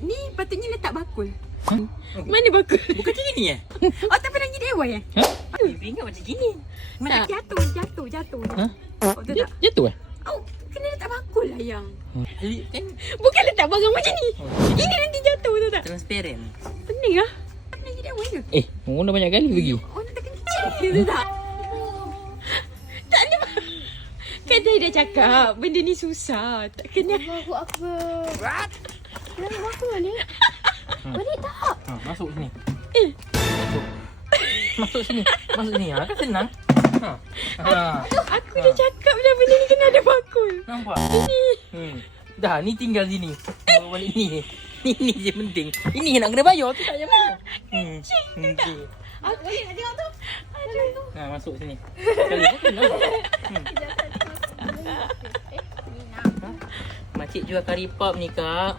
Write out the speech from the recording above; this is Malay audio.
Ni patutnya letak bakul. Huh? Mana bakul? Bukan macam ni eh? Oh, tak pernah jadi dewan Ibu ingat macam gini. Tak. Jatuh. Ha? Oh, tu tak. Jatuh eh? Oh, kena letak bakul lah yang. Jadi kan Bukan letak barang macam ni. Ini nanti jatuh tu tak? transparent. Pening lah. Tak pernah jadi dewan ke? Orang dah banyak kali pergi. Oh, nak tekan kecil tu tak? Tak ada. Kan saya dah cakap benda ni susah. Tak kena. Allahu Akbar. Kenapa bakul ni? Balik tak? Masuk sini. Masuk sini. Masuk sini. Kan senang. Aku dah cakap dah benda ni kena ada bakul. Nampak? Ini. Dah, ni tinggal sini. Bawa balik ni. Ini je penting. Ini yang nak kena bayar tu tak yang mana. Aku nak tengok tu. Aduh. Masuk sini. Sekali pun lah. Makcik jual kari pop ni, Kak.